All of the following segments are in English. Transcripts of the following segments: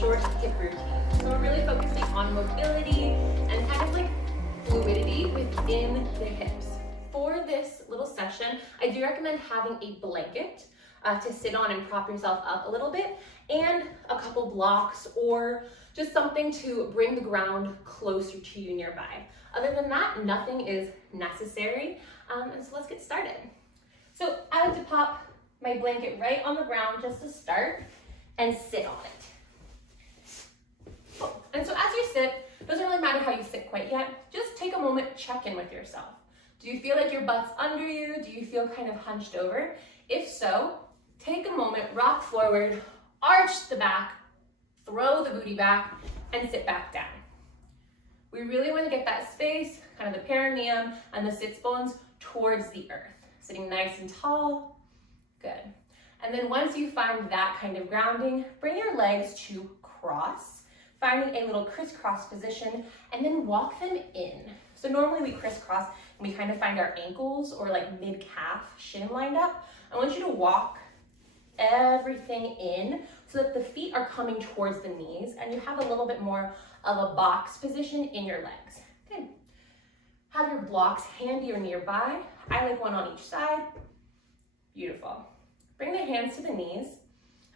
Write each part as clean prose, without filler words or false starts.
short hip routine. So we're really focusing on mobility and kind of like fluidity within the hips. For this little session, I do recommend having a blanket to sit on and prop yourself up a little bit, and a couple blocks or just something to bring the ground closer to you nearby. Other than that, nothing is necessary, and so let's get started. So I like to pop my blanket right on the ground just to start and sit on it. And so as you sit, it doesn't really matter how you sit quite yet, just take a moment, check in with yourself. Do you feel like your butt's under you? Do you feel kind of hunched over? If so, take a moment, rock forward, arch the back, throw the booty back, and sit back down. We really want to get that space, kind of the perineum and the sits bones towards the earth. Sitting nice and tall, good. And then once you find that kind of grounding, bring your legs to cross, finding a little crisscross position, and then walk them in. So normally we crisscross and we kind of find our ankles or like mid-calf shin lined up. I want you to walk everything in so that the feet are coming towards the knees and you have a little bit more of a box position in your legs. Good. Have your blocks handy or nearby. I like one on each side. Beautiful. Bring the hands to the knees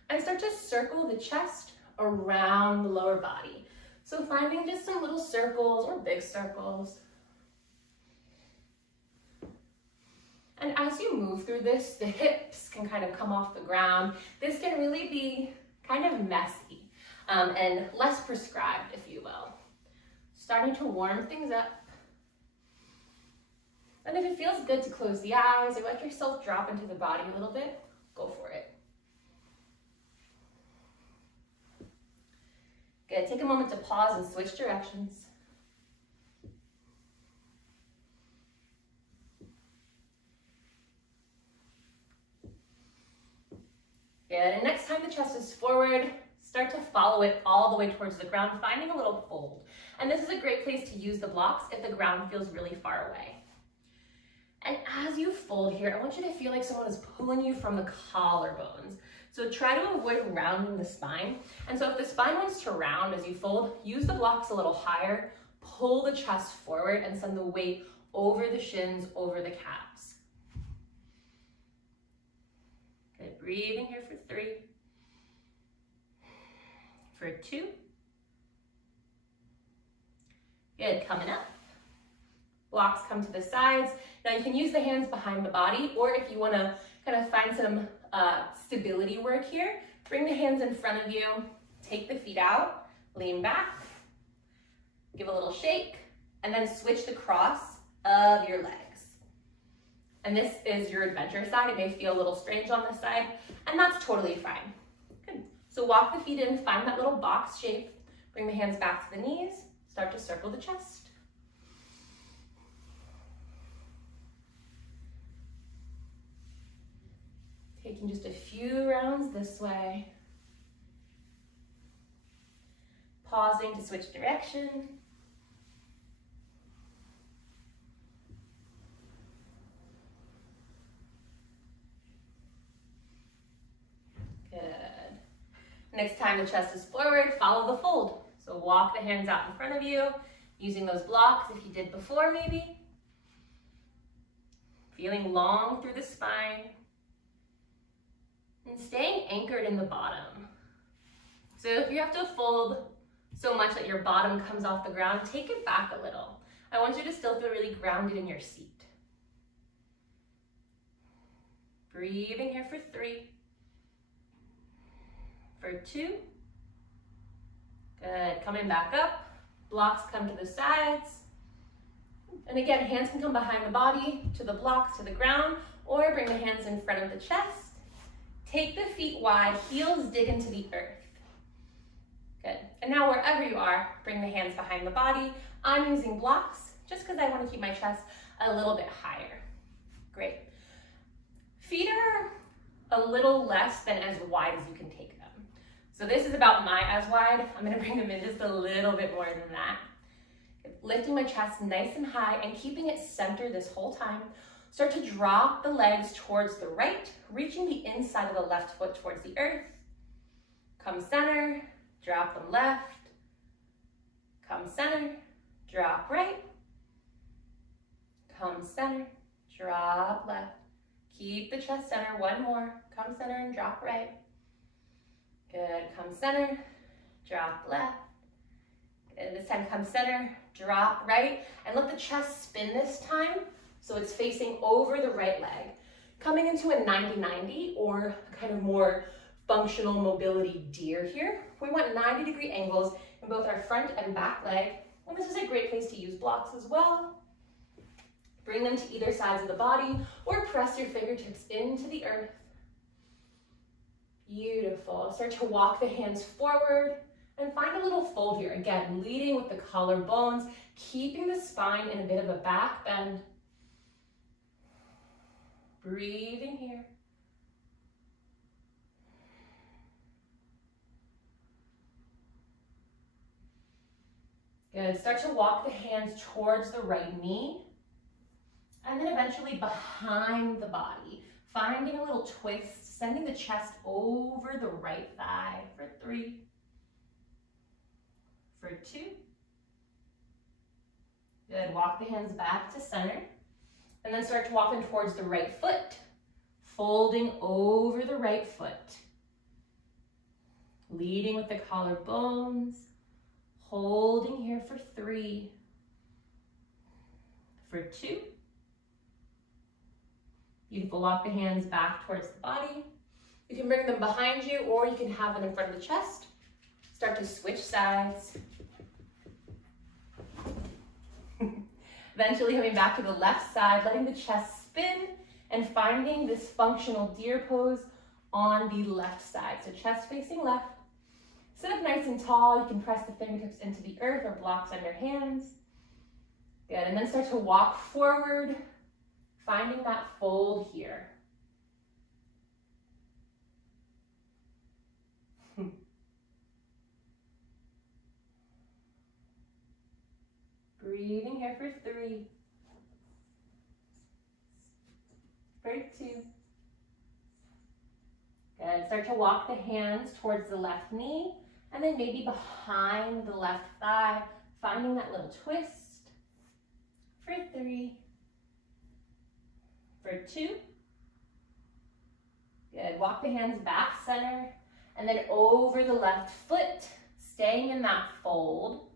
and start to circle the chest around the lower body. So finding just some little circles or big circles. And as you move through this, the hips can kind of come off the ground. This can really be kind of messy and less prescribed, if you will. Starting to warm things up. And if it feels good to close the eyes or let yourself drop into the body a little bit, go for it. Good, take a moment to pause and switch directions. Good, and next time the chest is forward, start to follow it all the way towards the ground, finding a little fold. And this is a great place to use the blocks if the ground feels really far away. And as you fold here, I want you to feel like someone is pulling you from the collarbones. So try to avoid rounding the spine. And so if the spine wants to round as you fold, use the blocks a little higher, pull the chest forward and send the weight over the shins, over the calves. Good, breathing here for 3, for 2. Good, coming up. Blocks come to the sides. Now you can use the hands behind the body, or if you want to kind of find some stability work here, bring the hands in front of you, take the feet out, lean back, give a little shake, and then switch the cross of your legs. And this is your adventure side. It may feel a little strange on this side, and that's totally fine. Good. So walk the feet in, find that little box shape, bring the hands back to the knees, start to circle the chest. Taking just a few rounds this way. Pausing to switch direction. Good. Next time the chest is forward, follow the fold. So walk the hands out in front of you, using those blocks if you did before maybe. Feeling long through the spine. And staying anchored in the bottom. So if you have to fold so much that your bottom comes off the ground, take it back a little. I want you to still feel really grounded in your seat. Breathing here for 3, for 2. Good, coming back up. Blocks come to the sides. And again, hands can come behind the body, to the blocks, to the ground, or bring the hands in front of the chest. Take the feet wide, heels dig into the earth. Good. And now wherever you are, bring the hands behind the body. I'm using blocks just because I want to keep my chest a little bit higher. Great. Feet are a little less than as wide as you can take them. So this is about my as wide. I'm going to bring them in just a little bit more than that. Lifting my chest nice and high and keeping it centered this whole time. Start to drop the legs towards the right, reaching the inside of the left foot towards the earth. Come center, drop them left, come center, drop right, come center, drop left. Keep the chest center, one more, come center and drop right. Good, come center, drop left. Good, this time come center, drop right, and let the chest spin this time so it's facing over the right leg. Coming into a 90-90 or kind of more functional mobility deer here. We want 90-degree angles in both our front and back leg. And this is a great place to use blocks as well. Bring them to either sides of the body or press your fingertips into the earth. Beautiful. Start to walk the hands forward and find a little fold here. Again, leading with the collarbones, keeping the spine in a bit of a back bend. Breathing here. Good. Start to walk the hands towards the right knee and then eventually behind the body. Finding a little twist, sending the chest over the right thigh for 3, for 2. Good. Walk the hands back to center and then start to walk them towards the right foot, folding over the right foot. Leading with the collarbones. Holding here for 3, for 2. Beautiful, walk the hands back towards the body. You can bring them behind you or you can have them in front of the chest. Start to switch sides. Eventually coming back to the left side, letting the chest spin and finding this functional deer pose on the left side. So chest facing left. Sit up nice and tall. You can press the fingertips into the earth or blocks on your hands. Good, and then start to walk forward, finding that fold here. Breathing here for 3, for 2. Good, start to walk the hands towards the left knee and then maybe behind the left thigh, finding that little twist for 3, for 2. Good, walk the hands back center and then over the left foot, staying in that fold.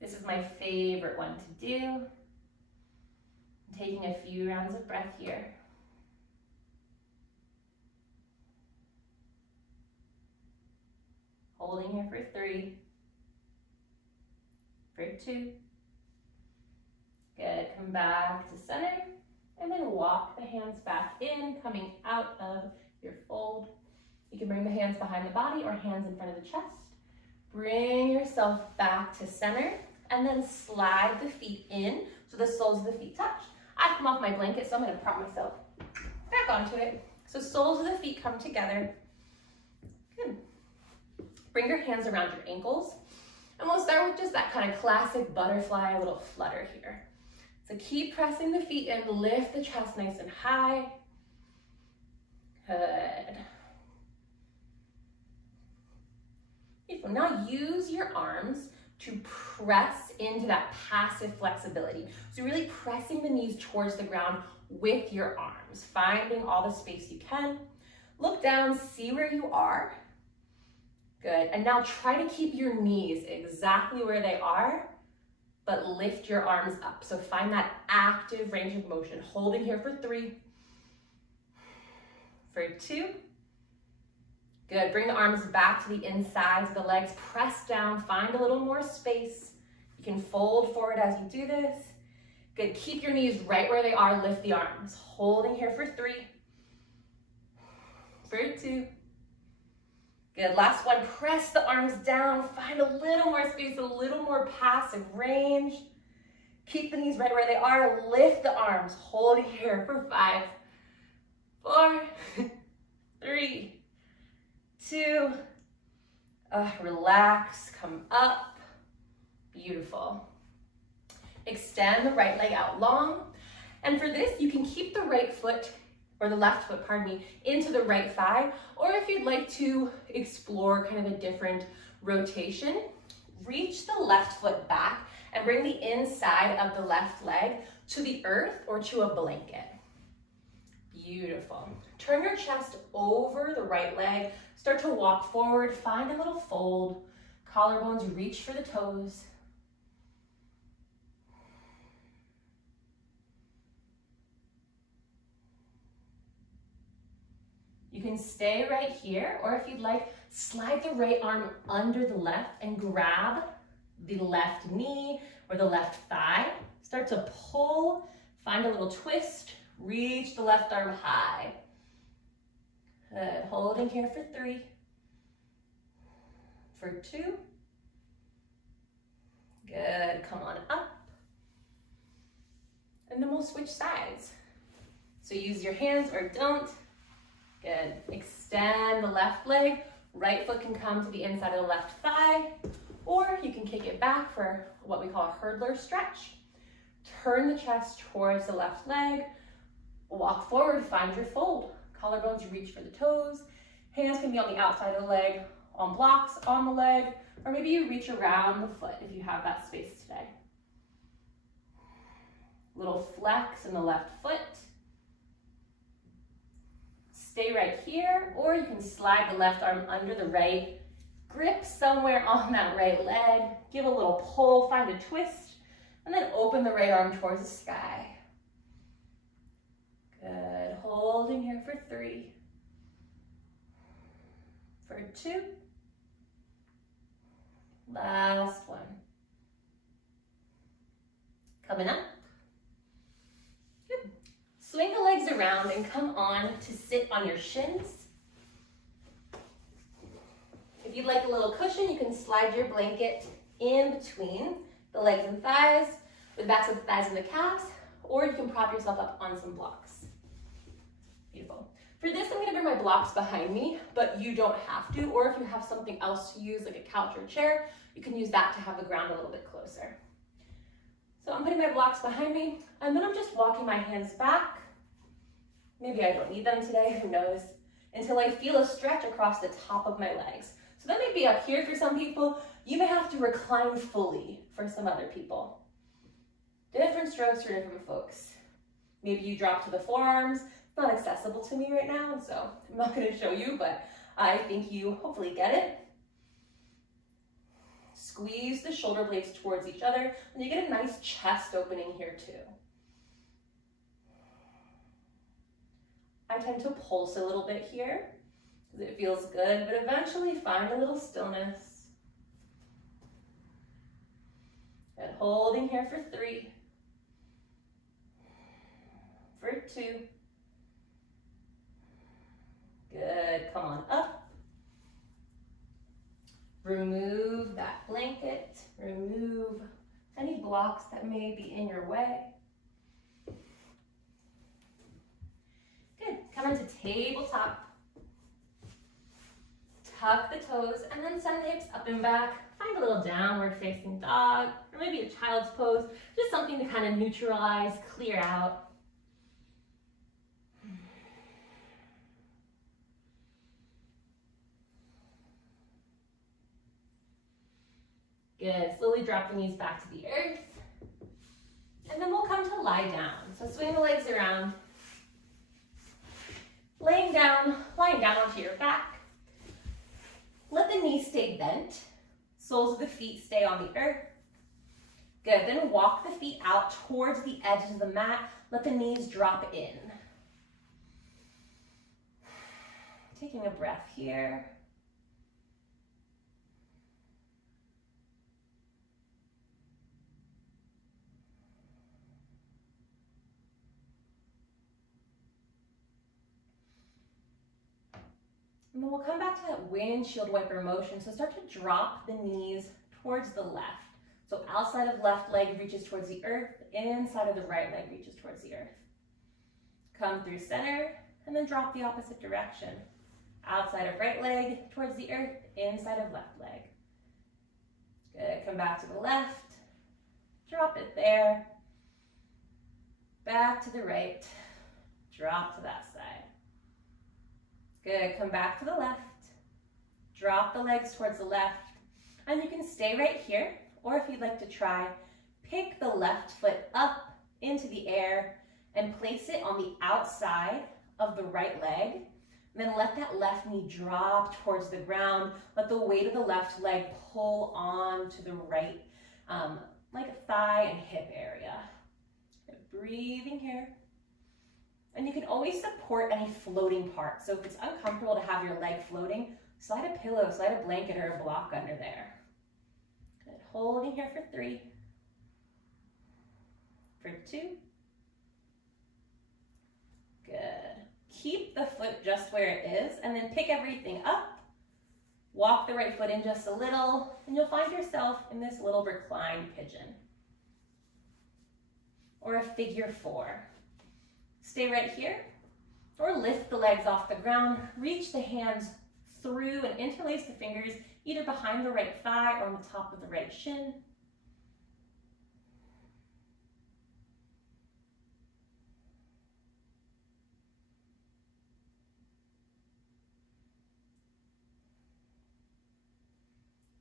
This is my favorite one to do. I'm taking a few rounds of breath here. Holding here for 3, for 2. Good, come back to center and then walk the hands back in, coming out of your fold. You can bring the hands behind the body or hands in front of the chest. Bring yourself back to center and then slide the feet in so the soles of the feet touch. I've come off my blanket, so I'm going to prop myself back onto it. So soles of the feet come together. Good. Bring your hands around your ankles. And we'll start with just that kind of classic butterfly, little flutter here. So keep pressing the feet in, lift the chest nice and high. Good. Beautiful. Now use your arms to press into that passive flexibility. So really pressing the knees towards the ground with your arms, finding all the space you can. Look down, see where you are. Good, and now try to keep your knees exactly where they are, but lift your arms up. So find that active range of motion. Holding here for 3, for 2. Good, bring the arms back to the insides of the legs. Press down, find a little more space. You can fold forward as you do this. Good, keep your knees right where they are, lift the arms. Holding here for 3, for 2. Good, last one, press the arms down, find a little more space, a little more passive range. Keep the knees right where they are, lift the arms, hold here for 5, 4, 3, 2, relax, come up, beautiful. Extend the right leg out long, and for this, you can keep the right foot or the left foot, pardon me, into the right thigh, or if you'd like to explore kind of a different rotation. Reach the left foot back and bring the inside of the left leg to the earth or to a blanket. Beautiful. Turn your chest over the right leg. Start to walk forward. Find a little fold. Collarbones reach for the toes. You can stay right here, or if you'd like, slide the right arm under the left and grab the left knee or the left thigh. Start to pull, find a little twist, reach the left arm high. Good, holding here for 3, for 2. Good, come on up. And then we'll switch sides. So use your hands or don't. Good, extend the left leg. Right foot can come to the inside of the left thigh, or you can kick it back for what we call a hurdler stretch. Turn the chest towards the left leg. Walk forward, find your fold. Collarbones reach for the toes. Hands can be on the outside of the leg, on blocks, on the leg, or maybe you reach around the foot if you have that space today. Little flex in the left foot. Stay right here, or you can slide the left arm under the right. Grip somewhere on that right leg. Give a little pull, find a twist, and then open the right arm towards the sky. Good, holding here for 3, for 2, last one. Coming up. Good. Swing the legs around and come on to sit on your shins. If you'd like a little cushion, you can slide your blanket in between the legs and thighs, the backs of the thighs and the calves, or you can prop yourself up on some blocks. Beautiful. For this, I'm going to bring my blocks behind me, but you don't have to, or if you have something else to use, like a couch or a chair, you can use that to have the ground a little bit closer. So I'm putting my blocks behind me, and then I'm just walking my hands back. Maybe I don't need them today, who knows, until I feel a stretch across the top of my legs. So that may be up here for some people. You may have to recline fully for some other people. Different strokes for different folks. Maybe you drop to the forearms. It's not accessible to me right now, and so I'm not going to show you, but I think you hopefully get it. Squeeze the shoulder blades towards each other, and you get a nice chest opening here too. I tend to pulse a little bit here because it feels good, but eventually find a little stillness. And holding here for 3, for 2. Good, come on up. Remove that blanket, remove any blocks that may be in your way. Good, come into tabletop. Tuck the toes and then send the hips up and back. Find a little downward facing dog, or maybe a child's pose, just something to kind of neutralize, clear out. Good, slowly drop the knees back to the earth. And then we'll come to lie down. So swing the legs around. Lying down onto your back. Let the knees stay bent. Soles of the feet stay on the earth. Good, then walk the feet out towards the edges of the mat. Let the knees drop in. Taking a breath here. And then we'll come back to that windshield wiper motion. So start to drop the knees towards the left. So outside of left leg reaches towards the earth, inside of the right leg reaches towards the earth. Come through center and then drop the opposite direction. Outside of right leg towards the earth, inside of left leg. Good, come back to the left, drop it there. Back to the right, drop to that side. Good, come back to the left. Drop the legs towards the left. And you can stay right here, or if you'd like to try, pick the left foot up into the air and place it on the outside of the right leg. And then let that left knee drop towards the ground. Let the weight of the left leg pull on to the right, like a thigh and hip area. Breathing here. And you can always support any floating part. So if it's uncomfortable to have your leg floating, slide a pillow, slide a blanket or a block under there. Good. Holding here for 3, for 2. Good. Keep the foot just where it is and then pick everything up. Walk the right foot in just a little and you'll find yourself in this little reclined pigeon or a figure 4. Stay right here or lift the legs off the ground. Reach the hands through and interlace the fingers either behind the right thigh or on the top of the right shin.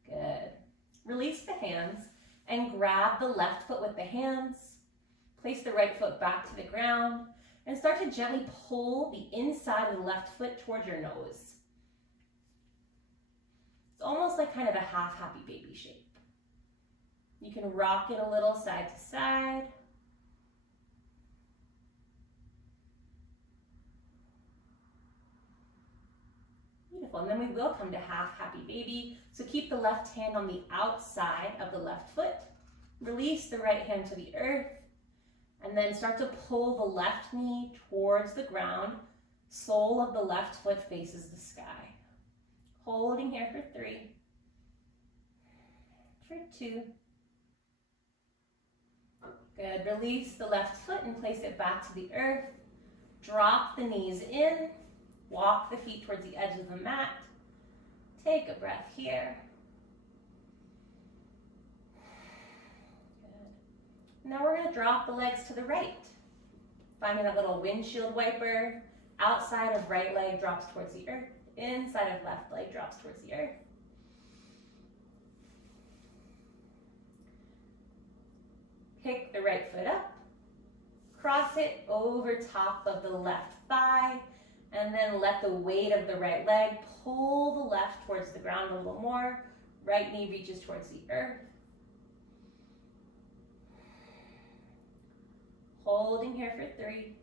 Good. Release the hands and grab the left foot with the hands. Place the right foot back to the ground and start to gently pull the inside of the left foot towards your nose. It's almost like kind of a half happy baby shape. You can rock it a little side to side. Beautiful, and then we will come to half happy baby. So keep the left hand on the outside of the left foot. Release the right hand to the earth. And then start to pull the left knee towards the ground. Sole of the left foot faces the sky. Holding here for 3, for 2. Good. Release the left foot and place it back to the earth. Drop the knees in. Walk the feet towards the edge of the mat. Take a breath here. Good. Now we're going to drop the legs to the right. Finding that little windshield wiper. Outside of right leg drops towards the earth. Inside of left leg drops towards the earth. Pick the right foot up. Cross it over top of the left thigh. And then let the weight of the right leg pull the left towards the ground a little more. Right knee reaches towards the earth. Holding here for 3,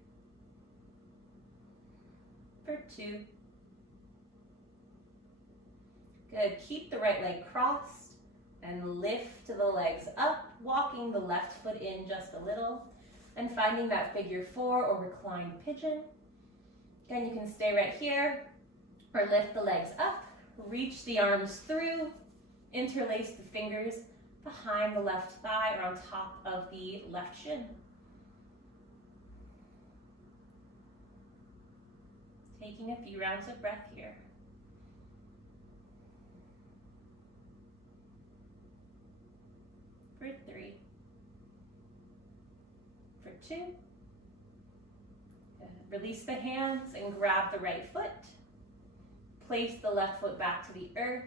for 2. Good. Keep the right leg crossed and lift the legs up, walking the left foot in just a little and finding that figure 4 or reclined pigeon. Again, you can stay right here or lift the legs up, reach the arms through, interlace the fingers behind the left thigh or on top of the left shin. Taking a few rounds of breath here. For 3, for 2. Release the hands and grab the right foot. Place the left foot back to the earth.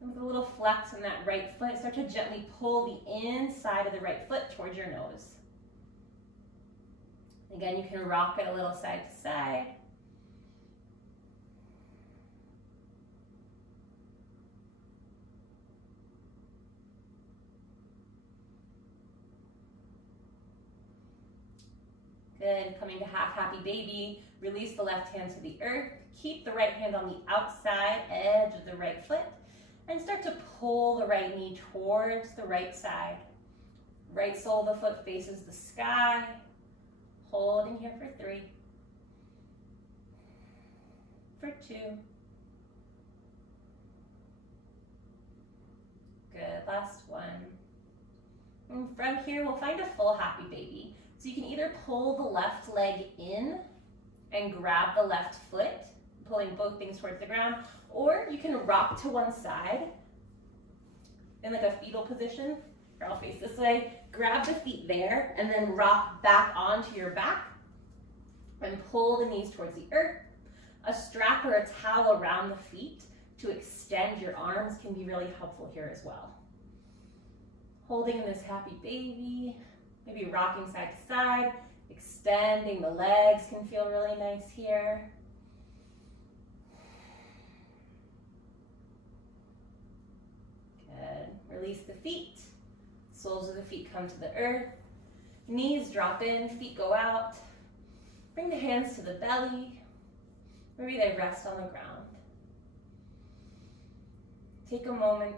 And with a little flex in that right foot, start to gently pull the inside of the right foot towards your nose. Again, you can rock it a little side to side. Good. Coming to half happy baby. Release the left hand to the earth. Keep the right hand on the outside edge of the right foot. And start to pull the right knee towards the right side. Right sole of the foot faces the sky. Holding here for 3, for 2. Good, last one. And from here, we'll find a full happy baby. So you can either pull the left leg in and grab the left foot, pulling both things towards the ground, or you can rock to one side in like a fetal position. Or I'll face this way. Grab the feet there and then rock back onto your back and pull the knees towards the earth. A strap or a towel around the feet to extend your arms can be really helpful here as well. Holding this happy baby, maybe rocking side to side, extending the legs can feel really nice here. Good. Release the feet. Soles of the feet come to the earth. Knees drop in, feet go out. Bring the hands to the belly. Maybe they rest on the ground. Take a moment.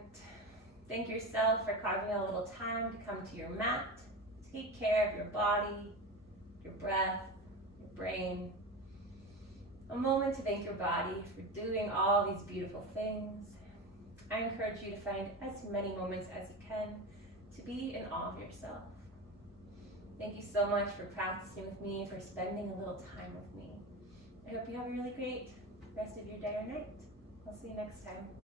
Thank yourself for carving out a little time to come to your mat. Take care of your body, your breath, your brain. A moment to thank your body for doing all these beautiful things. I encourage you to find as many moments as you can to be in awe of yourself. Thank you so much for practicing with me, for spending a little time with me. I hope you have a really great rest of your day or night. I'll see you next time.